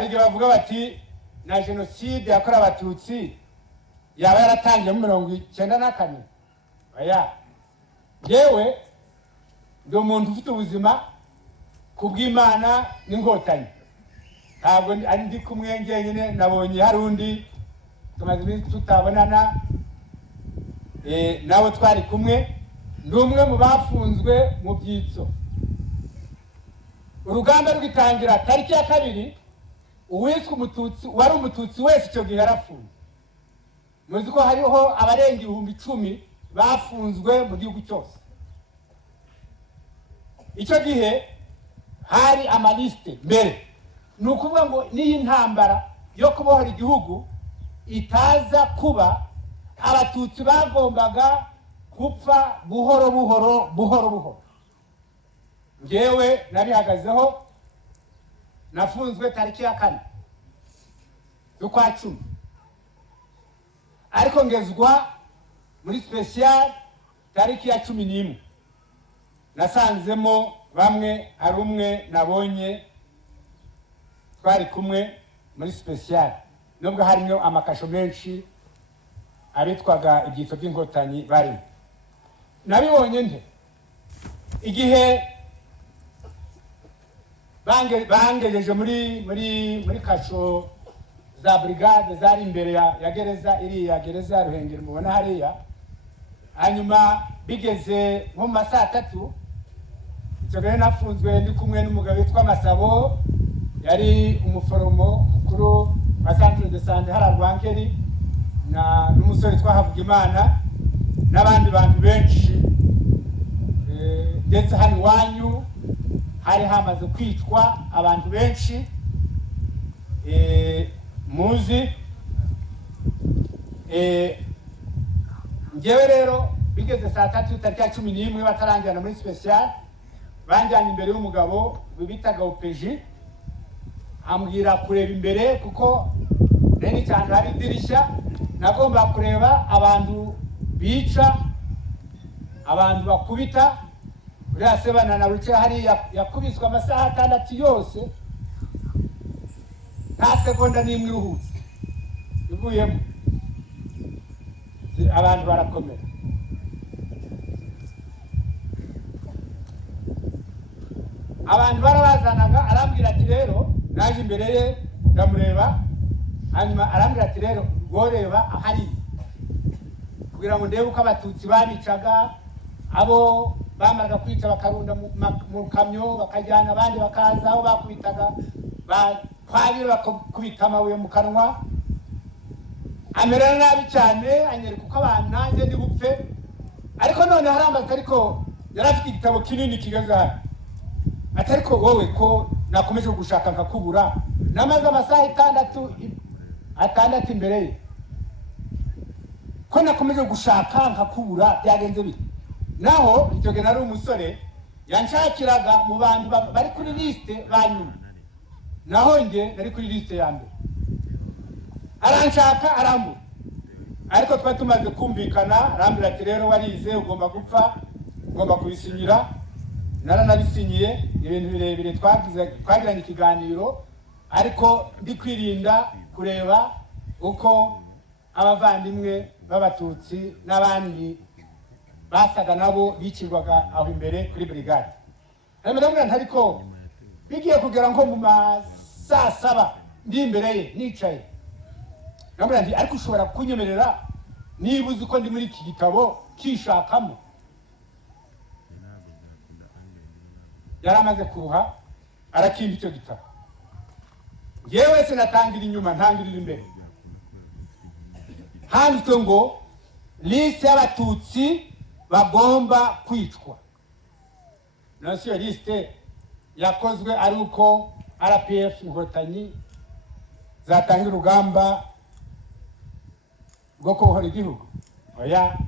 hari igihe bavuga bati na jenoside yakorewe abatutsi yaba yaratangiye mu 1994. Oya, yewe ndi umuntu ufite ubuzima kubw'Imana n'inkotanyi, ntabwo ari ndi kumwe njyenyine. Nabonye hari undi tumaze iminsi tutabonana, nawe twari kumwe, ndi umwe mu bafunzwe mu byitso. Urugamba rwitangira tariki ya 2, uwiswe umututsi wari umututsi wese icyo gihe yarafunze. Muzi ko hariho abarenga 10,000 bafunzwe mu gihugu cyose. Icyo gihe hari amaliste mbere, ni ukuvuga ngo n'iyi ntambara yo kubohora igihugu itaza kuba, abatutsi bagombaga gupfa buhoro buhoro. Ngewe nabihagazeho, nafunzwe tariki ya 4 z'ukwa 10, ariko ngezwa muri special tariki ya 11. Nasanzemo bamwe, ari umwe nabonye twari kumwe muri special, nubwo harimo amakasho menshi abitwaga ibyitso by'inkotanyi barimo. Nabibonye nte igihe bangejeje muri kasho za brigade zari imbere ya gereza, iriya gereza ya Ruhengeri mubona hariya. Hanyuma bigeze nko mu saa 3, icyo gihe nafunzwe ndi kumwe n'umugabo witwa Masabo, yari umuforomo mukuru wa Centre de Santé hara Rwankeri, n'umusore twahavuga Imana n'abandi bantu benshi. Ndetse hano iwanyu hari hamaze kwicwa abantu benshi muzi. Ngewe rero bigeze saa 3 tariki ya 11 bataranjyana muri special, banjyanye imbere y'umugabo bitaga Upeji, ambwira kureba imbere kuko neni cyane hari idirishya, nagomba kureba abantu bica, abantu bakubita. Uriya Sebana na Ruke hari yakubiswe amasaha 6 yose, nta sekonda n'imwe iruhutse ivuyemo. Abantu barakomera. Abantu barabazanaga, arambwira ati rero, naje imbere ye ndamureba, hanyuma arambwira ati rero goreba ahari, kugira ngo ndebe uko abatutsi babicaga. Abo bamaraga kwica bakarunda mu kamyo, bakajyana abandi bakaza, aho bakubitaga kwabira bakubita amabuye mu kanwa. Amera nabi cyane, anyereka uko abantu nanjye ndi bupfe. Ariko none harambaza, ariko yarafite igitabo kinini kigaza, atariko wowe ko nakomeje gushaka nkakubura, namaze amasaha 6 imbere ye, ko nakomeje gushaka nkakubura, byagenze bite? Naho icyo gihe nari umusore, yanshakiraga mu bantu bari kuri liste banyuma, naho nge nari kuri liste ya mbere. Aranshaka arambura, ariko twari tumaze kumvikana. Arambwira ati rero warize, ugomba gupfa, ugomba kubisinyira. Naranabisinyiye. Ibintu birebire twagiranye ikiganiro, ariko ndi kwirinda kureba uko abavandimwe b'abatutsi n'abandi basaga nabo bicirwaga aho imbere kuri brigade. Ndamubwira nti ariko bigiye kugera nko mu saa 7 ndi imbere ye nicaye. Ndamubwira nti ariko ushobora kunyemerera niba uzi ko ndi muri iki gitabo kishakamo. Yaramaze kuruha, arakimba icyo gitabo. Yewe sinatangira inyuma, ntangirira imbere. Handitswe ngo liste y'abatutsi bagomba kwicwa. Nasiyo liste yakozwe ari uko RPF inkotanyi zatangira urugamba rwo kubohora igihugu. Oya,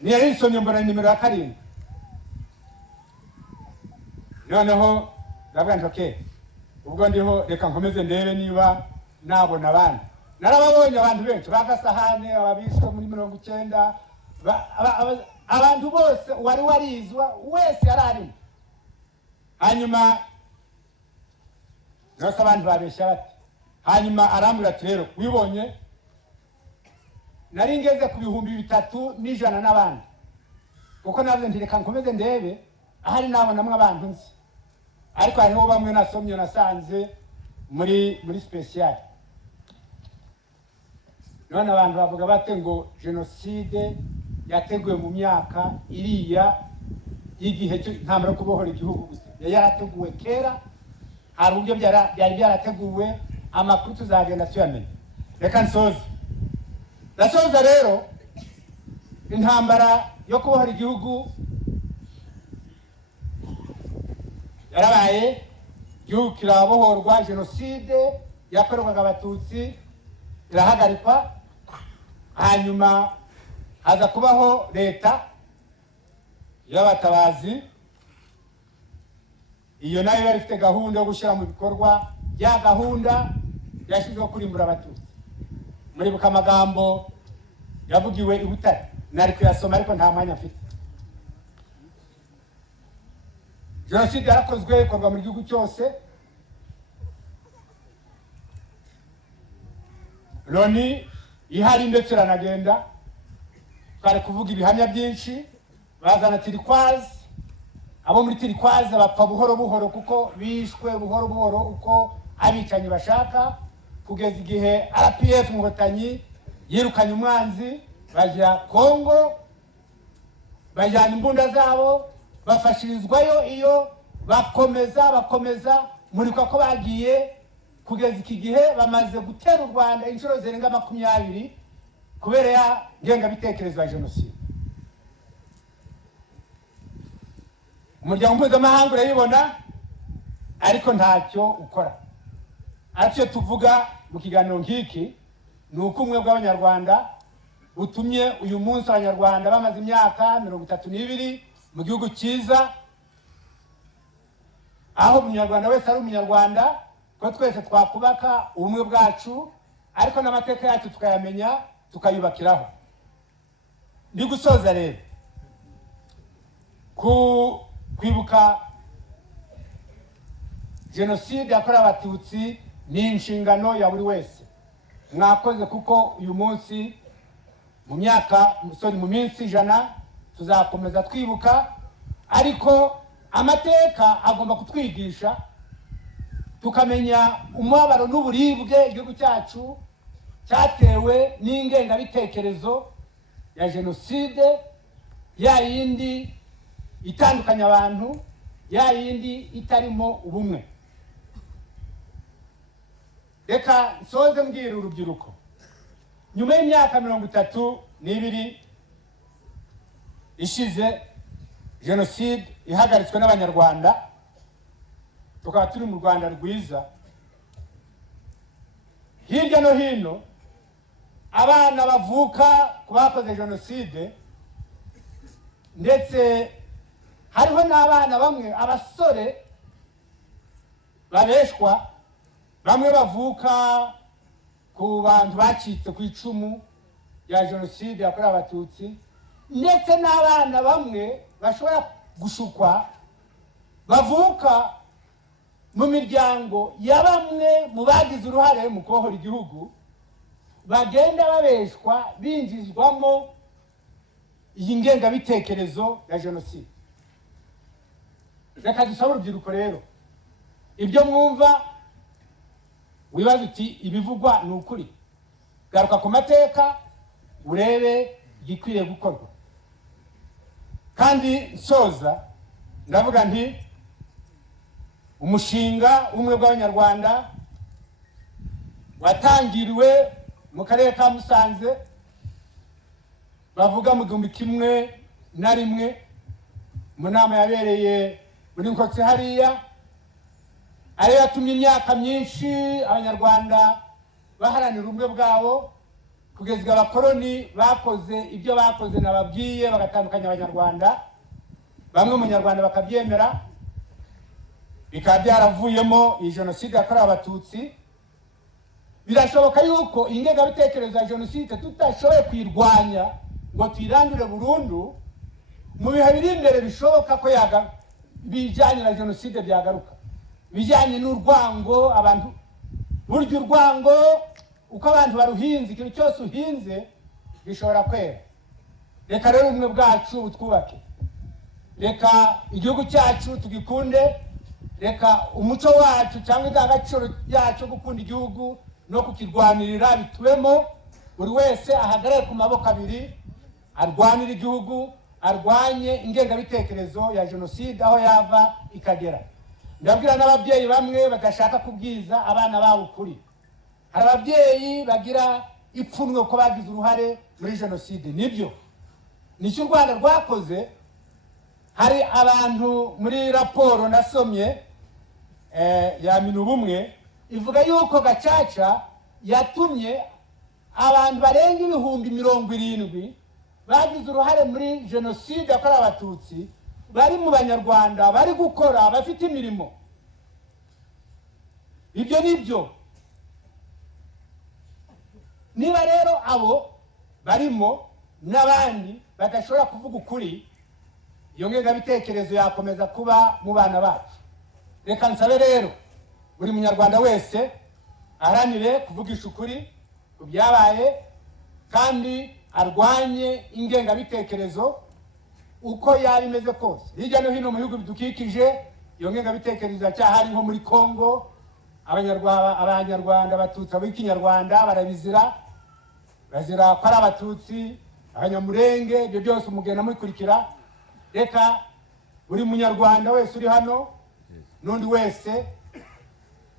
ni yari isomye mbona nimero ya 7. Noneho ndavuga nti okay, ubwo ndiho reka nkomeze ndebe niba nabona abandi. Narababonye abantu benshi bagasahane, ababishwe muri 90, abantu bose wari warizwa wese yararimo. Hanyuma nose abantu babeshya bati. Hanyuma arambwira ati rero wibonye nari ngeze ku 3,100 n'abandi, kuko navuze nti reka nkomeze ndebe ahari nabonamwe abantu nzi, ariko hariho bamwe nasomye nasanze muri special. None abantu bavuga bate ngo genocide yateguwe mu myaka iriya y'igihe ntambara kubohora igihugu gusa, yarateguwe kera, hari uburyo byari byarateguwe, amakuru tuzagenda tuyamenya. Reka nsoze. Ndasoza rero intambara yo kubohora igihugu yarabaye, igihugu kirabohorwa, genocide yakorerwaga abatutsi irahagarikwa, hanyuma haza kubaho leta y'abatabazi. Iyo nayo yari ifite gahunda yo gushyira mu bikorwa ya gahunda yashyizeho kurimbura abatutsi. Muribuka amagambo yavugiwe i Butare, nari kuyasoma ariko nta mwanya mfite. Jenoside yarakozwe, ikorwa mu gihugu cyose. Loni ihari ndetse iranagenda, twari kuvuga ibihamya byinshi, bazana turquoise, abo muri turquoise bapfa buhoro buhoro kuko bishwe buhoro buhoro uko abicanyi bashaka, kugeza igihe RPF Inkotanyi yirukanye umwanzi, bajya Kongo, bajyana imbunda zabo, bafashirizwayo iyo bakomeza murikwa ko bagiye kugeza iki gihe bamaze gutera u Rwanda inshuro zirenga 20 kubera ya ngengabitekerezo ya genocide. Umuryango mpuzamahanga urayibona ariko ntacyo ukora. Icyo tuvuga mu kiganiro nk'iki ni uko umwe bw'abanyarwanda utumye uyu munsi abanyarwanda bamaze imyaka 32 mu gihugu cyiza, aho umunyarwanda wese ari umunyarwanda, ko twese twakubaka ubumwe bwacu, ariko n'amateka yacu tukayamenya tukayubakiraho. Ndi gusoza rero kwibuka genocide yakorewe abatutsi ni inshingano ya buri wese. Mwakoze kuko uyu munsi mu minsi 100 tuzakomeza twibuka, ariko amateka agomba kutwigisha tukamenya umubabaro n'uburibwe igihugu cyacu cyatewe n'ingengabitekerezo ya genocide, ya yindi itandukanya abantu, ya yindi itarimo ubumwe. Reka nsoze mbwira urubyiruko, nyuma y'imyaka 32 ishize genocide ihagaritswe n'abanyarwanda, tukaba turi mu Rwanda rwiza, hirya no hino abana bavuka ku bakoze genocide, ndetse hariho n'abana bamwe, abasore babeshwa, bamwe bavuka ku bantu bacitse ku icumu ya genocide yakorewe abatutsi, ndetse n'abana bamwe bashobora gushukwa bavuka mu miryango ya bamwe mu bagize uruhare mu kubohora igihugu, bagenda babeshwa binjizwamo iyi ngengabitekerezo ya genocide. Reka dusaba urubyiruko rero, ibyo mwumva wibaza uti ibivugwa ni ukuri, garuka ku mateka urebe igikwiye gukorwa. Kandi nsoza ndavuga nti umushinga umwe bw'abanyarwanda watangiriwe mu karere ka Musanze, bavuga mu 2001 mu nama yabereye muri Nkotsi hariya, ari yatumye imyaka myinshi abanyarwanda baharanira ubumwe bwabo, kugeza abakoloni bakoze ibyo bakoze nababwiye, bagatandukanya abanyarwanda, bamwe mu Nyarwanda bakabyemera, bikaba byaravuyemo iyi genocide yakorewe abatutsi. Birashoboka yuko ingengabitekerezo ya genocide tutashoboye kwirwanya ngo tuyirandure burundu, mu bihe biri imbere bishoboka ko bijyanye na genocide byagaruka. bijyanye n'urwango. Abantu burya urwango uko abantu baruhinze, ikintu cyose uhinze gishobora kwera. Reka rero ubumwe bwacu butwubake, reka igihugu cyacu tugikunde, reka umuco wacu cyangwa indangagaciro yacu gukunda igihugu no kukirwanirira bitubemo. Buri wese ahagarare ku maboko abiri, arwanira igihugu, arwanye ingengabitekerezo ya jenoside aho yava ikagera. Ndabwira n'ababyeyi bamwe badashaka kubwiza abana babo ukuri. Hari ababyeyi bagira ipfunwe ko bagize uruhare muri jenoside. Nibyo, nicyo u Rwanda rwakoze. Hari abantu muri raporo nasomye ya Minubumwe ivuga yuko Gacaca yatumye abantu barenga 70,000 bagize uruhare muri jenoside yakorewe Abatutsi, bari mu Banyarwanda, bari gukora, bafite imirimo. Ibyo nibyo. Niba rero abo barimo n'abandi badashobora kuvuga ukuri, iyo ngengabitekerezo yakomeza kuba mu bana bacu. Reka nsabe rero buri munyarwanda wese aharanire kuvugisha ukuri ku byabaye, kandi arwanye ingengabitekerezo uko yaba imeze kose. Hirya no hino mu bihugu bidukikije iyo ngengabitekerezo iracyahari, nko muri Kongo Abanyarwanda Abatutsi b'ikinyarwanda barabizira, bazira ko ari Abatutsi, Abanyamurenge, ibyo byose umugenda mukurikira. Reka buri munyarwanda wese uri hano n'undi wese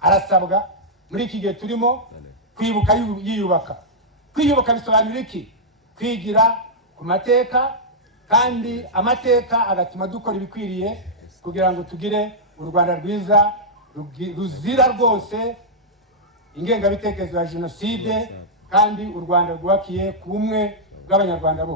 arasabwa muri iki gihe turimo kwibuka yiyubaka. Kwiyubaka bisobanura iki? Kwigira ku mateka, kandi amateka agatuma dukora ibikwiriye kugira ngo tugire u Rwanda rwiza ruzira rwose ingengabitekerezo ya jenoside, kandi u Rwanda rwubakiye ku bumwe bw'Abanyarwanda bose.